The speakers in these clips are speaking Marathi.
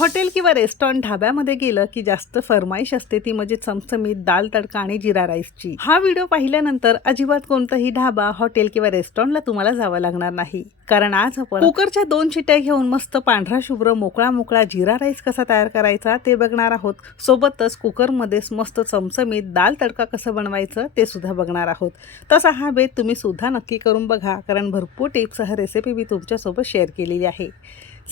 हॉटेल किंवा रेस्टॉरंट ढाब्यामध्ये गेलं की जास्त फरमाईश असते ती म्हणजे चमचमीत दाल तडका आणि जिरा राईसची. हा व्हिडिओ पाहिल्यानंतर अजिबात कोणताही ढाबा हॉटेल किंवा रेस्टॉरंटला तुम्हाला जावं लागणार नाही. कारण आज आपण कुकरच्या दोन चिट्या घेऊन मस्त पांढरा शुभ्र मोकळा मोकळा जिरा राईस कसा तयार करायचा ते बघणार आहोत. सोबतच कुकरमध्येच मस्त चमचमीत दाल तडका कसं बनवायचं ते सुद्धा बघणार आहोत. तसा हा बेत तुम्ही सुद्धा नक्की करून बघा कारण भरपूर टिप्स हा रेसिपी मी तुमच्यासोबत शेअर केलेली आहे.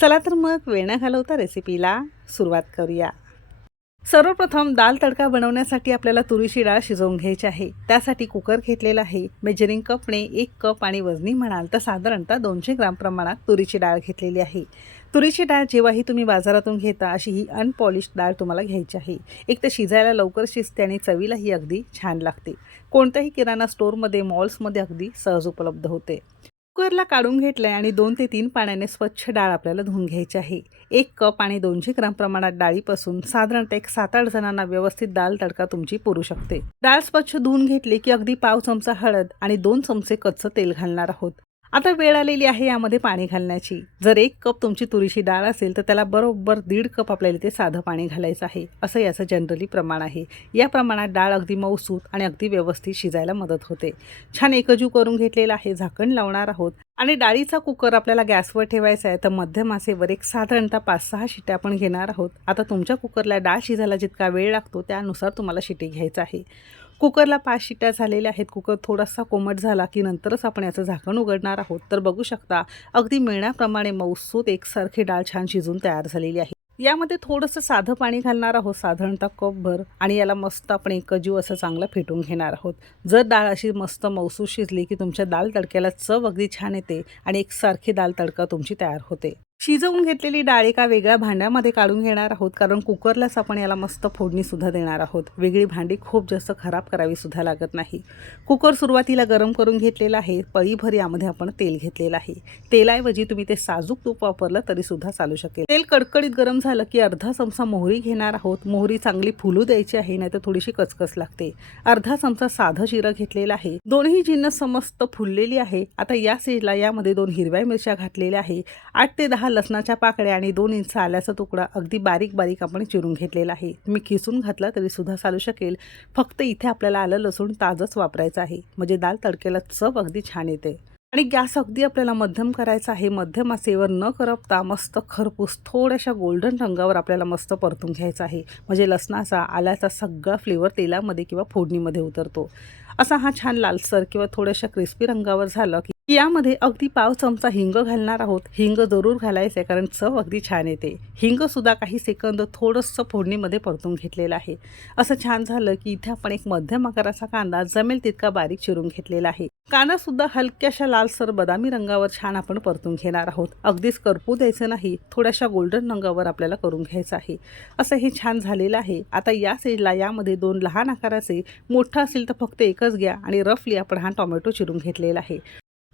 चला तर मग वेळ न घालवता रेसिपीला सुरुवात करूया. सर्वप्रथम दाल तडका बनवण्यासाठी आपल्याला तुरीची डाळ शिजवून घ्यायची आहे. त्यासाठी कुकर घेतलेला आहे. मेजरिंग कपने एक कप आणि वजनी म्हणाल तर साधारणतः दोनशे ग्राम प्रमाणात तुरीची डाळ घेतलेली आहे. तुरीची डाळ जेव्हाही तुम्ही बाजारातून घेता अशी ही अनपॉलिश डाळ तुम्हाला घ्यायची आहे. एक तर शिजायला लवकर शिजते आणि चवीलाही अगदी छान लागते. कोणत्याही किराणा स्टोअरमध्ये मॉल्समध्ये अगदी सहज उपलब्ध होते. कुकरला काढून घेतलंय आणि दोन ते तीन पाण्याने स्वच्छ डाळ आपल्याला धुवून घ्यायची आहे. एक कप आणि दोनशे ग्राम प्रमाणात डाळीपासून साधारणतः एक सात आठ जणांना व्यवस्थित डाळ तडका तुमची पुरू शकते. डाळ स्वच्छ धुवून घेतली की अगदी पाव चमचा हळद आणि दोन चमचे कच्चं तेल घालणार आहोत. आता वेळ आलेली आहे यामध्ये पाणी घालण्याची. जर एक कप तुमची तुरीची डाळ असेल तर त्याला बरोबर दीड कप आपल्याला ते साधं पाणी घालायचं आहे. असं याचं जनरली प्रमाण आहे. या प्रमाणात डाळ अगदी मऊसूत आणि अगदी व्यवस्थित शिजायला मदत होते. छान एकजू करून घेतलेला आहे झाकण लावणार आहोत. आणि डाळीचा कुकर आपल्याला गॅसवर ठेवायचा आहे तर मध्यम आचेवर एक साधारणतः पाच सहा शिट्या आपण घेणार आहोत. आता तुमच्या कुकरला डाळ शिजायला जितका वेळ लागतो त्यानुसार तुम्हाला शिटी घ्यायचं आहे. कुकरला पाच शिट्या झालेल्या आहेत. कुकर थोडासा कोमट झाला की नंतरच आपण याचं झाकण उघडणार आहोत. तर बघू शकता अगदी मिळण्याप्रमाणे मऊसूत एकसारखी डाळ छान शिजून तयार झालेली आहे. यामध्ये थोडंसं साधं पाणी घालणार आहोत साधारणतः कपभर आणि याला मस्त आपण एकजीव असं चांगलं फेटून घेणार आहोत. जर डाळ अशी मस्त मौसूद शिजली की तुमच्या दाल तडक्याला चव अगदी छान येते आणि एकसारखी दाल तडका तुमची तयार होते. शिजवून घेतलेली डाळ एका वेगळ्या भांड्यामध्ये काढून घेणार आहोत. कारण कुकरलाच आपण याला मस्त फोडणीसुद्धा देणार आहोत. वेगळी भांडी खूप जास्त खराब करावी सुद्धा लागत नाही. कुकर सुरुवातीला गरम करून घेतलेला आहे. पळीभर यामध्ये आपण तेल घेतलेलं आहे. तेलाऐवजी तुम्ही ते साजूक तूप वापरलं तरी सुद्धा चालू शकेल. तेल कडकडीत गरम झालं की अर्धा चमचा मोहरी घेणार आहोत. मोहरी चांगली फुलू द्यायची आहे नाहीतर थोडीशी कचकच लागते. अर्धा चमचा साधं जिरं घेतलेलं आहे. दोन्ही जिन्नस समस्त फुललेली आहे. आता या स्टेजला यामध्ये दोन हिरव्या मिरच्या घातलेल्या आहे. आठ ते दहा लसणाच्या पाकळ्या आणि दोन इंच आल्याचा तुकडा अगदी बारीक बारीक आपण चिरून घेतलेला आहे. मी खिसून घातला तरी सुद्धा चालू शकेल. फक्त इथे आपल्याला आलं लसूण ताजंच वापरायचं आहे. म्हणजे दाल तडक्याला चव अगदी छान येते. आणि गॅस अगदी आपल्याला मध्यम करायचा आहे. मध्यम आचेवर न करपता मस्त खरपूस थोड्याशा गोल्डन रंगावर आपल्याला मस्त परतून घ्यायचा आहे. म्हणजे लसणाचा आल्याचा सगळा फ्लेवर तेलामध्ये किंवा फोडणीमध्ये उतरतो. असा हा छान लालसर किंवा थोड्याशा क्रिस्पी रंगावर झालं की यामध्ये अगदी पाव चमचा हिंग घालणार आहोत. हिंग जरूर घालायचं आहे कारण चव अगदी छान येते. हिंग सुद्धा काही सेकंद थोडंसं फोडणीमध्ये परतून घेतलेलं आहे. असं छान झालं की इथे आपण एक मध्यम आकाराचा कांदा जमेल तितका बारीक चिरून घेतलेला आहे. कांदा सुद्धा हलक्याशा लालसर बदामी रंगावर छान आपण परतून घेणार आहोत. अगदीच करपू द्यायचं नाही थोड्याशा गोल्डन रंगावर आपल्याला करून घ्यायचं आहे. असं हे छान झालेलं आहे. आता या साईडला यामध्ये दोन लहान आकाराचे मोठा असेल तर फक्त एकच घ्या आणि रफली आपण हा टोमॅटो चिरून घेतलेला आहे.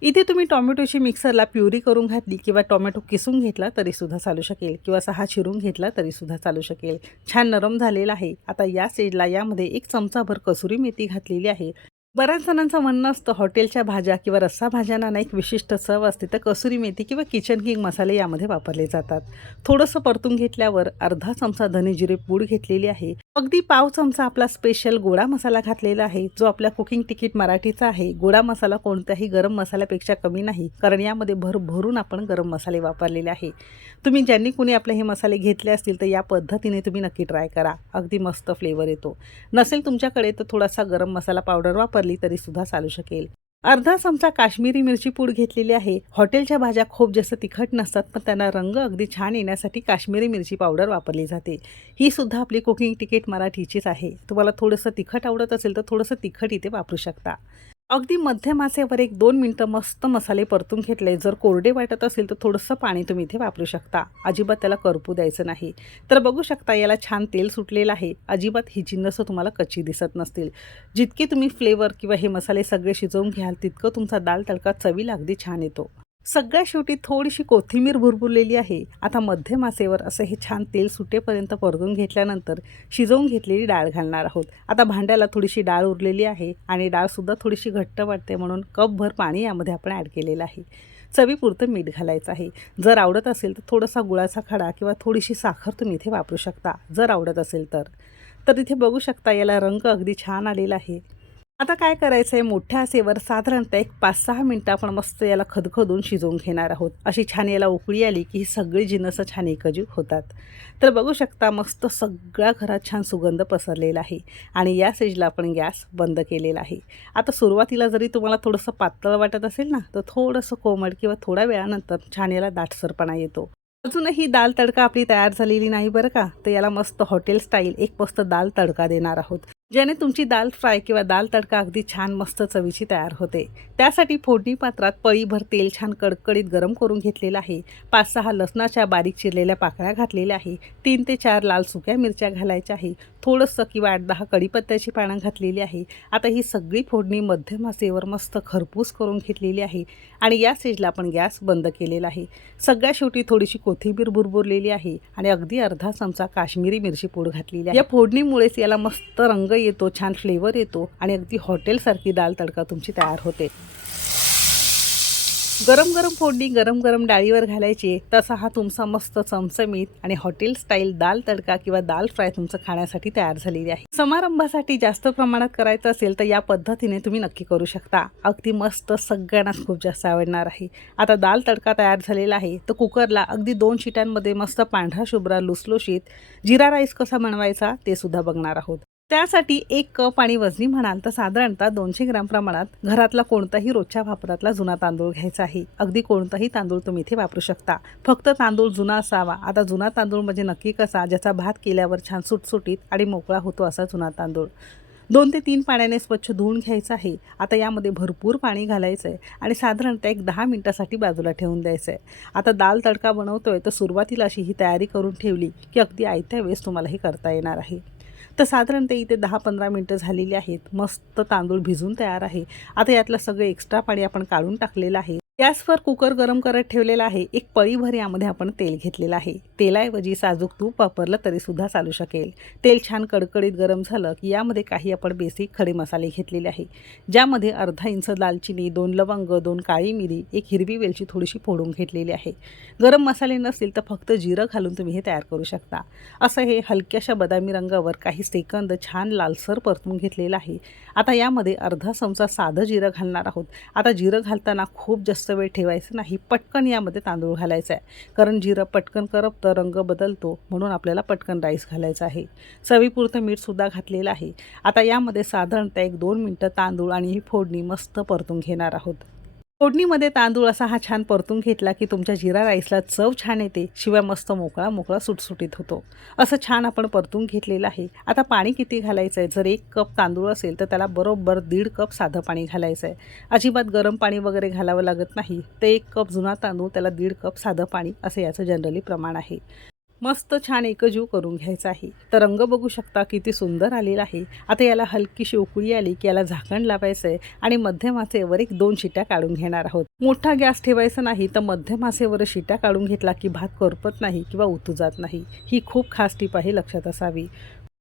इथे तुम्ही टॉमॅटोची मिक्सरला प्युरी करून घातली किंवा टॉमॅटो किसून घेतला तरी सुद्धा चालू शकेल किंवा सहा चिरून घेतला तरी सुद्धा चालू शकेल. छान नरम झालेला आहे. आता या स्टेजला यामध्ये एक चमचाभर कसुरी मेथी घातलेली आहे. बऱ्याच जणांचं म्हणणं असतं हॉटेलच्या भाज्या किंवा रस्सा भाज्यांना ना एक विशिष्ट चव असते. तर कसुरी मेथी किंवा किचन किंग मसाले यामध्ये वापरले जातात. थोडंसं परतून घेतल्यावर अर्धा चमचा धनेजिरे पूड घेतलेली आहे. अगदी पाव चमचा आपला स्पेशल गोडा मसाला घातलेला आहे जो आपल्या कुकिंग तिकीट मराठीचा आहे. गोडा मसाला कोणत्याही गरम मसाल्यापेक्षा कमी नाही कारण यामध्ये भरभरून आपण गरम मसाले वापरलेले आहे. तुम्ही ज्यांनी कोणी आपले हे मसाले घेतले असतील तर या पद्धतीने तुम्ही नक्की ट्राय करा. अगदी मस्त फ्लेवर येतो. नसेल तुमच्याकडे तर थोडासा गरम मसाला पावडर वापर वापरली तरी सुद्धा चालू शकेल. अर्धा चमचा काश्मीरी मिरची पूड घेतलेली आहे. हॉटेलच्या भाज्या खूप जास्त तिखट नसतात पण त्यांना रंग अगदी छान येण्यासाठी काश्मीरी मिरची पावडर वापरली जाते. ही सुद्धा आपली कुकिंग तिकीट मराठीचीच आहे. तुम्हाला थोडंसं तिखट आवडत असेल तर थोडंसं तिखट इथे वापरू शकता. अगदी मध्यम आचेवर एक दोन मिनटं मस्त मसाले परतून घेतले. जर कोरडे वाटत असेल तर थोडंसं पाणी तुम्ही इथे वापरू शकता. अजिबात त्याला करपू द्यायचं नाही. तर बघू शकता याला छान तेल सुटलेलं आहे. अजिबात ही जिन्नस तुम्हाला कच्ची दिसत नसतील. जितके तुम्ही फ्लेवर किंवा हे मसाले सगळे शिजवून घ्याल तितकं तुमचा दाल तडका चवीला अगदी छान येतो. सगळ्या शेवटी थोडीशी कोथिंबीर भुरभुरलेली आहे. आता मध्यम आसेवर असं हे छान तेल सुटेपर्यंत परतून घेतल्यानंतर शिजवून घेतलेली डाळ घालणार आहोत. आता भांड्याला थोडीशी डाळ उरलेली आहे आणि डाळसुद्धा थोडीशी घट्ट वाटते म्हणून कपभर पाणी यामध्ये आपण ॲड केलेलं आहे. चवीपुरतं मीठ घालायचं आहे. जर आवडत असेल तर थोडासा गुळाचा खडा किंवा थोडीशी साखर तुम्ही इथे वापरू शकता. जर आवडत असेल तर. तर इथे बघू शकता याला रंग अगदी छान आलेला आहे. आता काय करायचं आहे मोठ्या आसेवर साधारणतः एक पाच सहा मिनटं आपण मस्त याला खदखदून शिजवून घेणार आहोत. अशी छान याला उकळी आली की ही सगळी जिनसं छान एकजीव होतात. तर बघू शकता मस्त सगळ्या घरात छान सुगंध पसरलेला आहे आणि या स्टेजला आपण गॅस बंद केलेला आहे. आता सुरुवातीला जरी तुम्हाला थोडंसं पातळ वाटत असेल ना तर थोडंसं कोमट किंवा थोड्या वेळानंतर छान याला दाटसरपणा येतो. अजूनही दाल तडका आपली तयार झालेली नाही बरं का? तर याला मस्त हॉटेल स्टाईल एक मस्त दाल तडका देणार आहोत. ज्याने तुमची दाल फ्राय किंवा दाल तडका अगदी छान मस्त चवीची तयार होते. त्यासाठी फोडणी पात्रात पळीभर तेल छान कडकडीत गरम करून घेतलेलं आहे. पाच सहा लसणाच्या बारीक चिरलेल्या पाकळ्या घातलेल्या आहे. तीन ते चार लाल सुक्या मिरच्या घालायच्या आहे. थोडंसं किंवा आठ दहा कढीपत्त्याची पानं घातलेली आहे. आता ही सगळी फोडणी मध्यम आचेवर मस्त खरपूस करून घेतलेली आहे आणि या स्टेजला आपण गॅस बंद केलेला आहे. सगळ्या शेवटी थोडीशी कोथिंबीर बुरबुरलेली आहे आणि अगदी अर्धा चमचा काश्मीरी मिरची पूड घातलेली आहे. या फोडणीमुळेच याला मस्त रंग येतो छान फ्लेवर येतो आणि अगदी हॉटेलसारखी दाल तडका तुमची तयार होते. गरम गरम फोडणी गरम गरम डाळीवर घालायची तसा हा तुमचा मस्त चमचमीत आणि हॉटेल स्टाईल दाल तडका किंवा दाल फ्राय तुमचं खाण्यासाठी तयार झालेली आहे. समारंभासाठी जास्त प्रमाणात करायचं असेल तर या पद्धतीने तुम्ही नक्की करू शकता. अगदी मस्त सगळ्यांनाच खूप जास्त आवडणार आहे. आता दाल तडका तयार झालेला आहे तर कुकरला अगदी दोन शिट्यांमध्ये मस्त पांढरा शुभ्रा लुसलुशीत जिरा राईस कसा बनवायचा ते सुद्धा बघणार आहोत. त्यासाठी एक कप आणि वजनी म्हणाल तर साधारणतः दोनशे ग्राम प्रमाणात घरातला कोणताही रोजच्या वापरातला जुना तांदूळ घ्यायचा आहे. अगदी कोणताही तांदूळ तुम्ही इथे वापरू शकता. फक्त तांदूळ जुना असावा. आता जुना तांदूळ म्हणजे नक्की कसा? ज्याचा भात केल्यावर छान सुटसुटीत आणि मोकळा होतो असा जुना तांदूळ. दोन ते तीन पाण्याने स्वच्छ धुवून घ्यायचं आहे. आता यामध्ये भरपूर पाणी घालायचं आहे आणि साधारणतः एक दहा मिनटासाठी बाजूला ठेवून द्यायचं आहे आता दाल तडका बनवतोय तर सुरुवातीला अशी ही तयारी करून ठेवली की अगदी आयत्या वेळेस तुम्हाला हे करता येणार आहे. तर साधारणतः इथे दहा पंधरा मिनटं झालेली आहेत. मस्त तांदूळ भिजून तयार आहे. आता यातलं सगळं एक्स्ट्रा पाणी आपण काढून टाकलेलं आहे. गॅसवर कुकर गरम करत ठेवलेला आहे. एक पळीभर यामध्ये आपण तेल घेतलेलं आहे. तेलाऐवजी साजूक तूप वापरलं तरीसुद्धा चालू शकेल. तेल छान कडकडीत गरम झालं की यामध्ये काही आपण बेसिक खडे मसाले घेतलेले आहे. ज्यामध्ये अर्धा इंच दालचिनी दोन लवंग दोन काळी मिरी एक हिरवी वेलची थोडीशी फोडून घेतलेली आहे. गरम मसाले नसतील तर फक्त जिरं घालून तुम्ही हे तयार करू शकता. असं हे हलक्याशा बदामी रंगावर काही सेकंद छान लालसर परतून घेतलेलं आहे. आता यामध्ये अर्धा चमचा साधं जिरं घालणार आहोत. आता जिरं घालताना खूप जास्त वेळ ठेवायचं नाही. पटकन यामध्ये तांदूळ घालायचा आहे. कारण जिरं पटकन करपतं रंग बदलतो म्हणून आपल्याला पटकन राईस घालायचा आहे. चवीपुरतं मीठसुद्धा घातलेलं आहे. आता यामध्ये साधारणतः एक दोन मिनटं तांदूळ आणि ही फोडणी मस्त परतून घेणार आहोत. फोडणीमध्ये तांदूळ असा हा छान परतून घेतला की तुमच्या जिरा राईसला चव छान येते. शिवाय मस्त मोकळा मोकळा सुटसुटीत होतो. असं छान आपण परतून घेतलेलं आहे. आता पाणी किती घालायचं आहे जर एक कप तांदूळ असेल तर त्याला बरोबर दीड कप साधं पाणी घालायचं आहे अजिबात गरम पाणी वगैरे घालावं लागत नाही. ते एक कप जुना तांदूळ त्याला दीड कप साधं पाणी असं याचं जनरली प्रमाण आहे. मस्त छान एकजीव करून घ्यायचा आहे. तर रंग बघू शकता किती सुंदर आलेला आहे. आता याला हलकीशी उकळी आली की याला झाकण लावायचं आहे आणि मध्यम आचेवर एक दोन शिट्या काढून घेणार आहोत. मोठा गॅस ठेवायचा नाही तर मध्यम आचेवर शिट्या काढून घेतला की भात करपत नाही किंवा उतू जात नाही. ही खूप खास टीप आहे लक्षात असावी.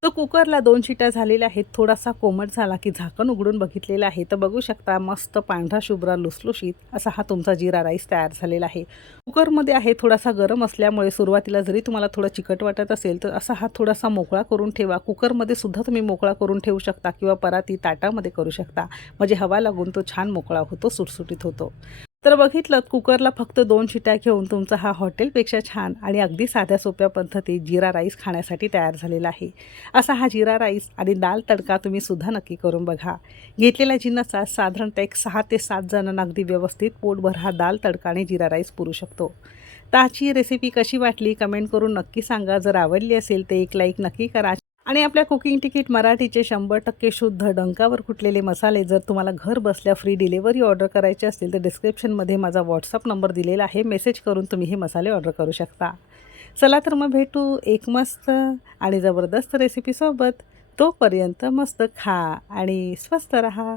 तर कुकरला दोन शिट्या झालेल्या आहेत. थोडासा कोमट झाला की झाकण उघडून बघितलेलं आहे. तर बघू शकता मस्त पांढरा शुभ्रा लुसलुशीत असा हा तुमचा जिरा राईस तयार झालेला आहे. कुकरमध्ये आहे थोडासा गरम असल्यामुळे सुरुवातीला जरी तुम्हाला थोडं चिकट वाटत असेल तर असा हा थोडासा मोकळा करून ठेवा. कुकरमध्ये सुद्धा तुम्ही मोकळा करून ठेवू शकता किंवा पराती ताटामध्ये करू शकता. म्हणजे हवा लागून तो छान मोकळा होतो सुटसुटीत होतो. तर बघितलं कुकरला फक्त दोन शिट्या घेऊन तुमचा हा हॉटेलपेक्षा छान आणि अगदी साध्या सोप्या पद्धतीत जिरा राईस खाण्यासाठी तयार झालेला आहे. असा हा जिरा राईस आणि दाल तडका तुम्ही सुद्धा नक्की करून बघा. घेतलेल्या जिन्नसा साधारणतः एक सहा ते सात जणांना अगदी व्यवस्थित पोटभर हा दाल तडका आणि जिरा राईस पुरू शकतो. तर आजची रेसिपी कशी वाटली? कमेंट करून नक्की सांगा. जर आवडली असेल तर एक लाईक नक्की करा. आणि आपल्या कुकिंग तिकीट मराठीचे शंभर टक्के शुद्ध डंकावर कुटलेले मसाले जर तुम्हाला घर बसल्या फ्री डिलेवरी ऑर्डर करायचे असतील तर डिस्क्रिप्शनमध्ये माझा व्हॉट्सअप नंबर दिलेला आहे. मेसेज करून तुम्ही हे मसाले ऑर्डर करू शकता. चला तर मग भेटू एक मस्त आणि जबरदस्त रेसिपीसोबत तोपर्यंत मस्त खा आणि स्वस्त रहा.